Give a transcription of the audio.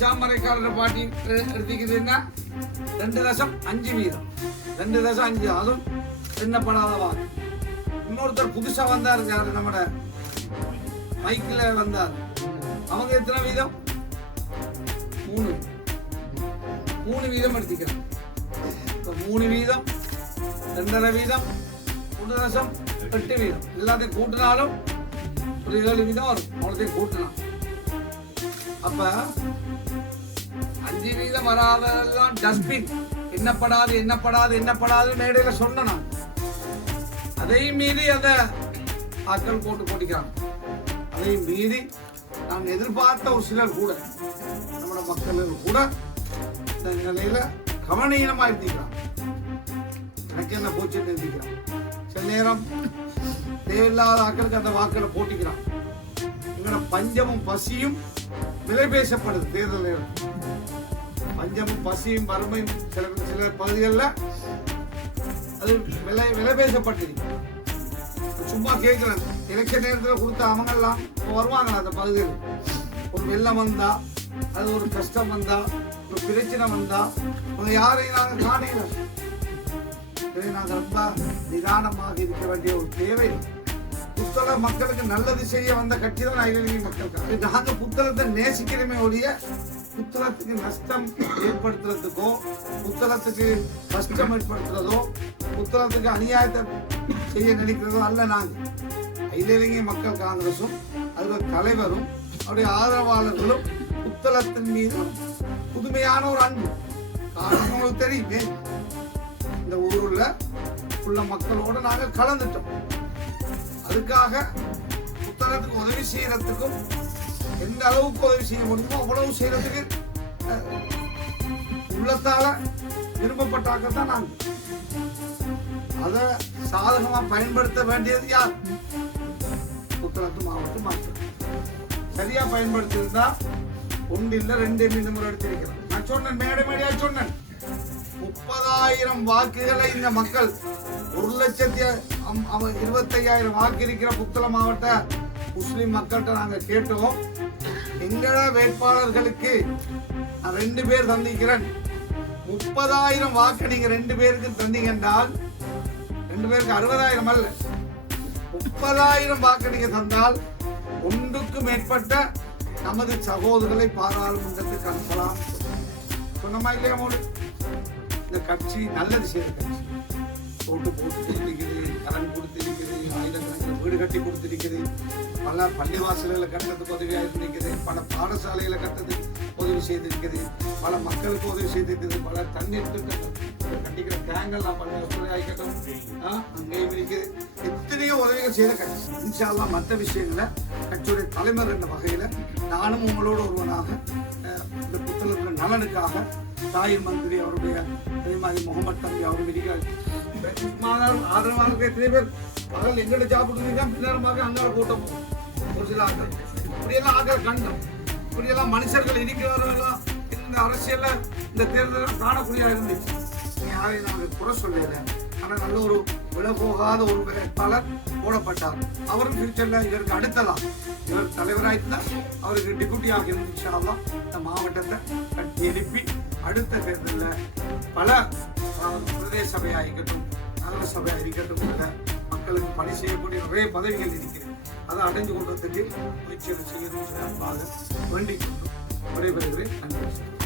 Neesham பாட்டி எடுத்துக்கிட்டீங்கன்னா ரெண்டு தசம் அஞ்சு வீதம் ரெண்டு தசம் அஞ்சு அதுவும் எண்ணப்படாத வாக்கு இன்னொருத்தர் புதுசா வந்தார் யாரு நம்மட மைக்கில் வந்தார் அவங்க எத்தனை வீதம் மூணு மூணு வீதம் எடுத்துக்கிறோம் மூணு வீதம் ரெண்டரை வீதம் மூணு தசம் எட்டு வீதம் எல்லாத்தையும் கூட்டினாலும் ஒரு ஏழு வீதம் வரும் அவ்வளோத்தையும் கூட்டலாம் அப்ப அஞ்சு வீதம் வராதெல்லாம் டஸ்ட்பின் என்னப்படாது என்னப்படாது என்னப்படாது மேடையில சொன்ன அதையும் மீறி அதை ஆட்கள் போட்டு போட்டிக்கிறாங்க. அதையும் மீறி நான் எதிர்பார்த்த ஒரு சிலர் கூட நம்மளோட மக்கள் கூட இந்த நிலையில கவனீனமா இருந்திக்கிறான் எனக்கு என்ன போச்சுன்னு இருந்திக்கிறான் சில நேரம் தேவையில்லாத ஆட்களுக்கு அந்த வாக்களை போட்டிக்கிறான் இங்கே பஞ்சமும் பசியும் விலை பேசப்படுது தேர்தல் நேரம். பஞ்சமும் பசியும் வறுமையும் சில சில பகுதிகளில் அது விலை விலை பேசப்பட்டிருக்கு சும்மா கேட்குறேன். எலெக்ஷன் நேரத்தில் கொடுத்த அவங்கெல்லாம் இப்போ வருவாங்களா அந்த பகுதியில்? ஒரு வெள்ளம் வந்தா அது ஒரு கஷ்டம் வந்தா ஒரு பிரச்சனை வந்தா உங்க யாரையும் நாங்கள் காணல. இதை நாங்கள் ரொம்ப நிதானமாக இருக்க வேண்டிய ஒரு தேவை. புத்தக மக்களுக்கு நல்லது செய்ய வந்த கட்சி தான் அகில மக்கள் நாங்க புத்தகத்தை நேசிக்கிறோமே ஒழிய புத்தகத்துக்கு நஷ்டம் ஏற்படுத்துறதுக்கோ புத்தகத்துக்கு கஷ்டம் ஏற்படுத்துறதோ புத்தகத்துக்கு அநியாயத்தை செய்ய நினைக்கிறதோ அல்ல நாங்க. அகில மக்கள் காங்கிரசும் அதோட தலைவரும் அவருடைய ஆதரவாளர்களும் புத்தகத்தின் மீது புதுமையான ஒரு அன்பு. காரணம் தெரியுமே. இந்த ஊருள்ள உள்ள மக்களோட நாங்கள் கலந்துட்டோம். அதுக்காக புத்தகத்துக்கு உதவி செய்யறதுக்கும் எந்த அளவுக்கு உதவி செய்ய முடியுமோ அவ்வளவு செய்யறதுக்கு உள்ளத்தால விரும்பப்பட்டாக்கத்தான் நாங்கள் அதை சாதகமா பயன்படுத்த வேண்டியது யார்? புத்தகத்து மாவட்டம் மக்கள் சரியா பயன்படுத்தியிருந்தா ஒன்று இல்லை ரெண்டு மீண்டும் முறை எடுத்திருக்கிறேன் நான் சொன்னேன் மேடை மேடையா சொன்னேன். முப்பதாயிரம் வாக்குகளை இந்த மக்கள் ஒரு லட்சத்தி அம்- இருபத்தையாயிரம் வாக்கு இருக்கிற புத்தள மாவட்ட முஸ்லிம் மக்கள்கிட்ட நாங்க கேட்டோம். எங்கள வேட்பாளர்களுக்கு நான் ரெண்டு பேர் தந்திக்கிறேன் முப்பதாயிரம் வாக்கு நீங்க ரெண்டு பேருக்கு தந்தீங்க என்றால் ரெண்டு பேருக்கு அறுபதாயிரம் அல்ல முப்பதாயிரம் வாக்கு நீங்க தந்தால் ஒன்றுக்கு மேற்பட்ட நமது சகோதரர்களை பாராளுமன்றத்துக்கு அனுப்பலாம். சொன்னமா இல்லையா மோடி இந்த கட்சி நல்லது செய்த கட்சி. ஓட்டு போட்டு இருக்குது கடன் கொடுத்திருக்குது ஆயிரக்கணக்கில் வீடு கட்டி கொடுத்திருக்குது பல பள்ளிவாசல்களை கட்டுறதுக்கு உதவியாக இருந்திருக்குது பல பாடசாலைகளை கட்டுறதுக்கு உதவி செய்திருக்குது பல மக்களுக்கு உதவி செய்திருக்குது பல தண்ணீர் திட்டங்கள் கட்டிக்கிற டேங்கல் பண்ண ஆகிக்கட்டும். ஆ, அங்கேயும் இருக்குது எத்தனையோ உதவிகள் செய்த கட்சி. இன்ஷால்லாம் மற்ற விஷயங்களை கட்சியுடைய தலைவர் என்ற வகையில் நானும் உங்களோட ஒருவனாக இந்த புத்தகத்தின் நலனுக்காக தாயின் மந்திரி அவருடைய அதே மாதிரி முகமது தம்பி அவருடைய இருக்கார் ஆதரவாளர்கள் எத்தனை பேர்? பகல் எங்கிட்ட சாப்பிடுறீங்க பின்னரமாக அங்கால கூட்டம். ஒரு சில ஆட்கள். இப்படியெல்லாம் ஆட்கள் கண்டோம் இப்படியெல்லாம் மனுஷர்கள் இருக்கிறவர்களெல்லாம் இந்த அரசியலில் இந்த தேர்தலில் காணக்கூடியதாக இருந்துச்சு யாரையும் நாங்கள் குறை சொல்லலை. ஆனால் நல்ல ஒரு விலை ஒரு வேட்பாளர் போடப்பட்டார். அவரும் ஃபியூச்சரில் இதற்கு அடுத்ததா இவர் தலைவராயிருந்தார் அவருக்கு டிபுட்டி ஆகி இருந்துச்சாலாம் இந்த மாவட்டத்தை கட்டி எழுப்பி அடுத்த தேர்தலில் பல பிரதேச சபையாக இருக்கட்டும் நகர சபையாக இருக்கட்டும் கூட மக்களுக்கு பணி செய்யக்கூடிய நிறைய பதவிகள் இருக்கிறது. அதை அடைஞ்சு கொள்வதற்கு முயற்சிகள் செய்யணும். அன்பாக வேண்டிக் கொண்டு விடைபெறுகிறேன். நன்றி.